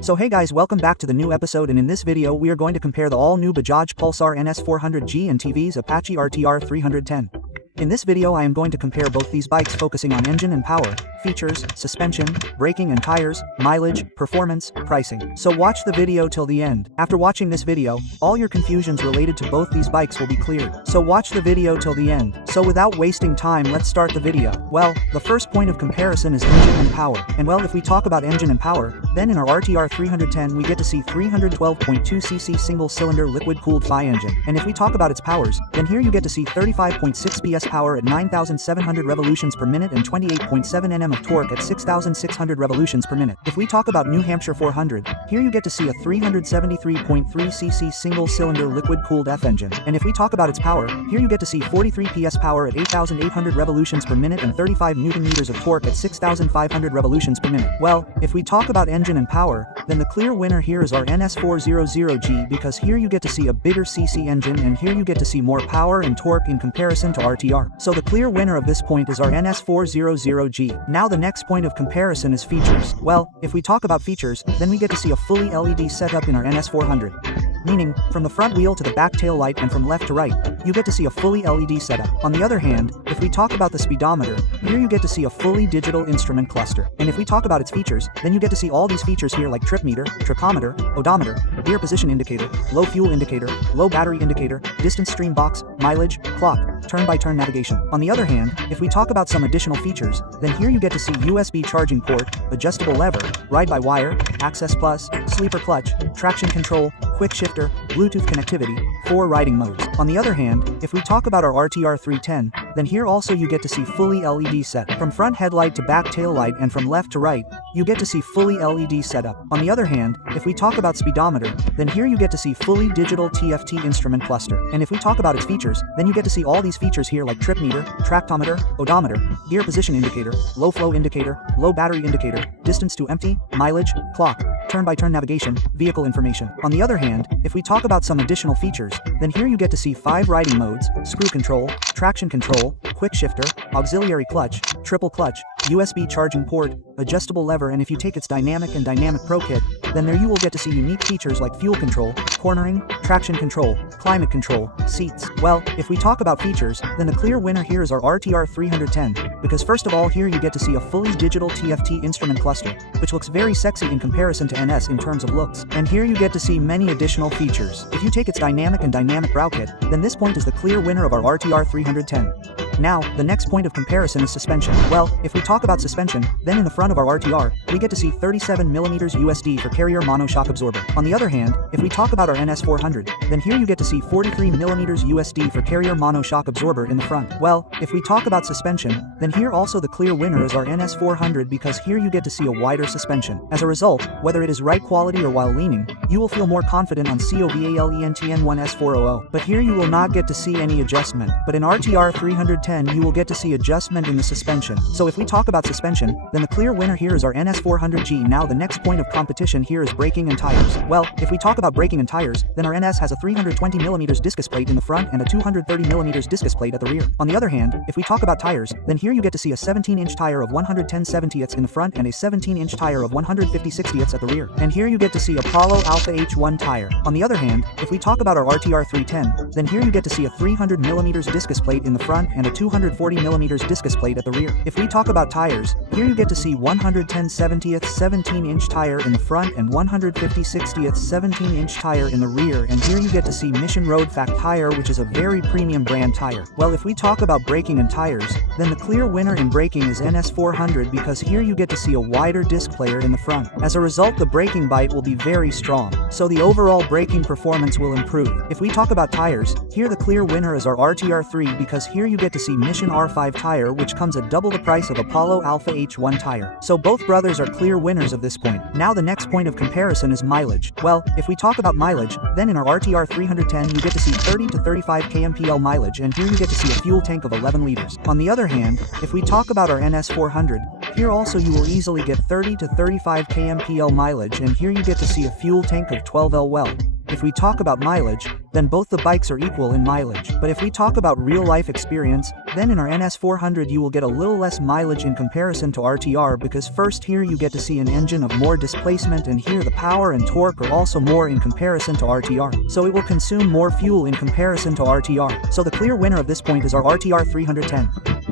So hey guys, welcome back to the new episode, and in this video we are going to compare the all-new Bajaj Pulsar NS 400G and TVS Apache RTR 310. In this video I am going to compare both these bikes, focusing on engine and power, features, suspension, braking and tires, mileage, performance, pricing. So watch the video till the end. After watching this video, all your confusions related to both these bikes will be cleared. So watch the video till the end. So without wasting time, let's start the video. Well, the first point of comparison is engine and power. And well, if we talk about engine and power, then in our RTR 310 we get to see 312.2cc single-cylinder liquid-cooled FI engine. And if we talk about its powers, then here you get to see 35.6 PS power at 9,700 revolutions per minute and 28.7 Nm of torque at 6,600 revolutions per minute. If we talk about New Hampshire 400, here you get to see a 373.3cc single-cylinder liquid-cooled F engine. And if we talk about its power, here you get to see 43 PS power at 8,800 revolutions per minute and 35 Nm of torque at 6,500 revolutions per minute. Well, if we talk about engine and power, then the clear winner here is our NS400G, because here you get to see a bigger cc engine and here you get to see more power and torque in comparison to RTR. So the clear winner of this point is our NS400G. Now the next point of comparison is features. Well, if we talk about features, then we get to see a fully LED setup in our NS400. Meaning, from the front wheel to the back tail light and from left to right, you get to see a fully LED setup. On the other hand, if we talk about the speedometer, here you get to see a fully digital instrument cluster. And if we talk about its features, then you get to see all these features here like trip meter, tachometer, odometer, gear position indicator, low fuel indicator, low battery indicator, distance stream box, mileage, clock, turn-by-turn navigation. On the other hand, if we talk about some additional features, then here you get to see USB charging port, adjustable lever, ride-by-wire, access plus, sleeper clutch, traction control, quick shifter, Bluetooth connectivity, 4 riding modes. On the other hand, if we talk about our RTR 310, then here also you get to see fully LED set. From front headlight to back tail light and from left to right, you get to see fully LED setup. On the other hand, if we talk about speedometer, then here you get to see fully digital TFT instrument cluster. And if we talk about its features, then you get to see all these features here like trip meter, tractometer, odometer, gear position indicator, low flow indicator, low battery indicator, distance to empty, mileage, clock, turn-by-turn navigation, vehicle information. On the other hand, if we talk about some additional features, then here you get to see 5 riding modes, screw control, traction control, quick shifter, auxiliary clutch, triple clutch, USB charging port, adjustable lever, and if you take its Dynamic and Dynamic Pro kit, then there you will get to see unique features like fuel control, cornering, traction control, climate control, seats. Well, if we talk about features, then the clear winner here is our RTR 310, because first of all here you get to see a fully digital TFT instrument cluster, which looks very sexy in comparison to NS in terms of looks. And here you get to see many additional features. If you take its Dynamic and Dynamic Brow kit, then this point is the clear winner of our RTR 310. Now, the next point of comparison is suspension. Well, if we talk about suspension, then in the front of our RTR, we get to see 37mm USD for carrier monoshock absorber. On the other hand, if we talk about our NS400, then here you get to see 43mm USD for carrier monoshock absorber in the front. Well, if we talk about suspension, then here also the clear winner is our NS400, because here you get to see a wider suspension. As a result, whether it is ride quality or while leaning, you will feel more confident on COVALENTN1S400. But here you will not get to see any adjustment. But in RTR 310, you will get to see adjustment in the suspension. So if we talk about suspension, then the clear winner here is our NS400G. Now the next point of competition here is braking and tires. Well, if we talk about braking and tires, then our NS has a 320mm discus plate in the front and a 230mm discus plate at the rear. On the other hand, if we talk about tires, then here you get to see a 17-inch tire of 110/70ths in the front and a 17-inch tire of 150/60ths at the rear. And here you get to see Apollo Alpha H1 tire. On the other hand, if we talk about our RTR 310, then here you get to see a 300mm discus plate in the front and a 240mm discus plate at the rear. If we talk about tires, here you get to see 110/70ths 17-inch tire in the front and 150/60ths 17-inch tire in the rear, and here you get to see Mission Road Fact tire, which is a very premium brand tire. Well, if we talk about braking and tires, then the clear winner in braking is NS400, because here you get to see a wider disc player in the front. As a result, the braking bite will be very strong, so the overall braking performance will improve. If we talk about tires, here the clear winner is our RTR 3, because here you get to see Mission R5 tire, which comes at double the price of Apollo Alpha H1 tire. So both brothers are clear winners of this point. Now the next point of comparison is mileage. Well, if we talk about mileage, then in our RTR 310 you get to see 30 to 35 kmpl mileage, and here you get to see a fuel tank of 11 liters. On the other hand, if we talk about our NS400, here also you will easily get 30 to 35 kmpl mileage, and here you get to see a fuel tank of 12L well. If we talk about mileage, then both the bikes are equal in mileage. But if we talk about real-life experience, then in our NS400 you will get a little less mileage in comparison to RTR, because first here you get to see an engine of more displacement, and here the power and torque are also more in comparison to RTR. So it will consume more fuel in comparison to RTR. So the clear winner of this point is our RTR 310.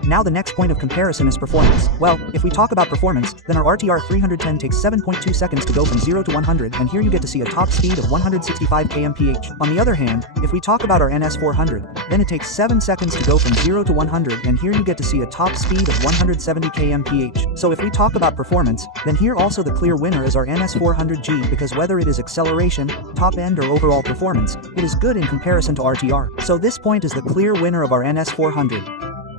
Now the next point of comparison is performance. Well, if we talk about performance, then our RTR 310 takes 7.2 seconds to go from 0 to 100, and here you get to see a top speed of 165 km/h. On the other hand, if we talk about our NS400, then it takes 7 seconds to go from 0 to 100, and here you get to see a top speed of 170 km/h. So if we talk about performance, then here also the clear winner is our NS400G, because whether it is acceleration, top end, or overall performance, it is good in comparison to RTR. So this point is the clear winner of our NS400.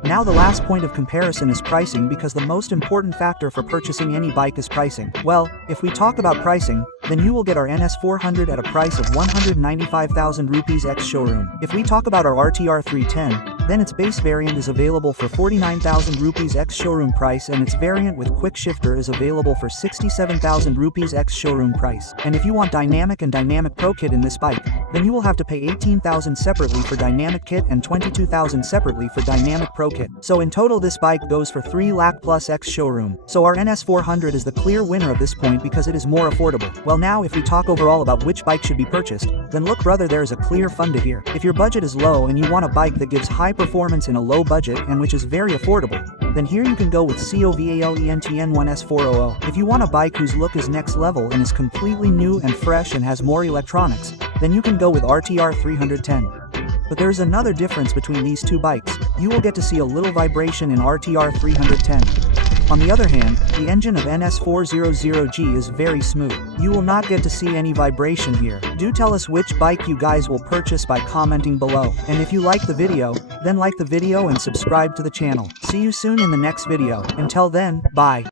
Now the last point of comparison is pricing, because the most important factor for purchasing any bike is pricing. Well, if we talk about pricing, then you will get our NS400 at a price of 195,000 rupees ex-showroom. If we talk about our RTR 310, then its base variant is available for 49,000 rupees ex-showroom price, and its variant with quick shifter is available for 67,000 rupees ex-showroom price. And if you want Dynamic and Dynamic Pro kit in this bike, then you will have to pay 18,000 separately for Dynamic kit and 22,000 separately for Dynamic Pro kit. So in total this bike goes for 3 lakh plus ex-showroom. So our NS400 is the clear winner of this point because it is more affordable. Well, now if we talk overall about which bike should be purchased, then look brother, there is a clear funda here. If your budget is low and you want a bike that gives high performance in a low budget and which is very affordable, then here you can go with COVALENTN1S400. If you want a bike whose look is next level and is completely new and fresh and has more electronics, then you can go with RTR 310. But there is another difference between these two bikes. You will get to see a little vibration in RTR 310. On the other hand, the engine of NS400G is very smooth. You will not get to see any vibration here. Do tell us which bike you guys will purchase by commenting below. And if you like the video, then like the video and subscribe to the channel. See you soon in the next video. Until then, bye.